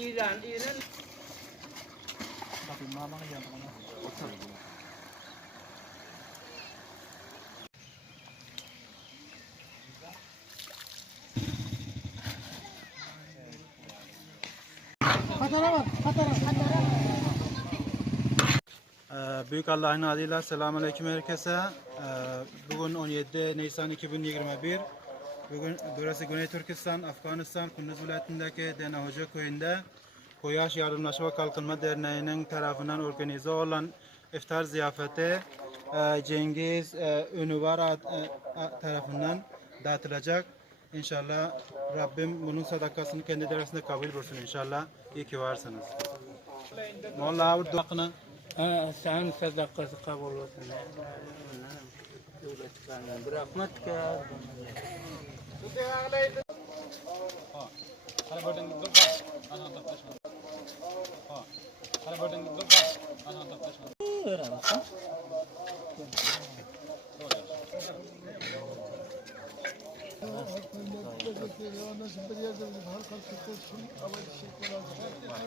İran, İran. Bakın mama geldi bana. Otur. Hatara bak, hatara. Hatara. Büyük Allah'ın adıyla selamun aleyküm herkese. Ee, Bugün 17 Nisan 2021. Bugün burası Güney Türkistan, Afganistan, Kunduz vilayetindeki Dene Hoca köyünde Koyaş Yardımlaşma Kalkınma Derneği'nin tarafından organize olan iftar ziyafeti e, Cengiz e, Ünüvar e, tarafından dağıtılacak. İnşallah Rabbim bunun sadakasını kendi dersinde kabul buyursun inşallah. İyi ki varsınız. Molla abi sen sadakası kabul olsun. Rahmet kar. Hadi buradan gidip bak. Ana taşma. Hadi buradan gidip bak. Ana taşma. Öğren bakalım. Nasıl bir yerde her kalp tutulsun ama bir şey kolay.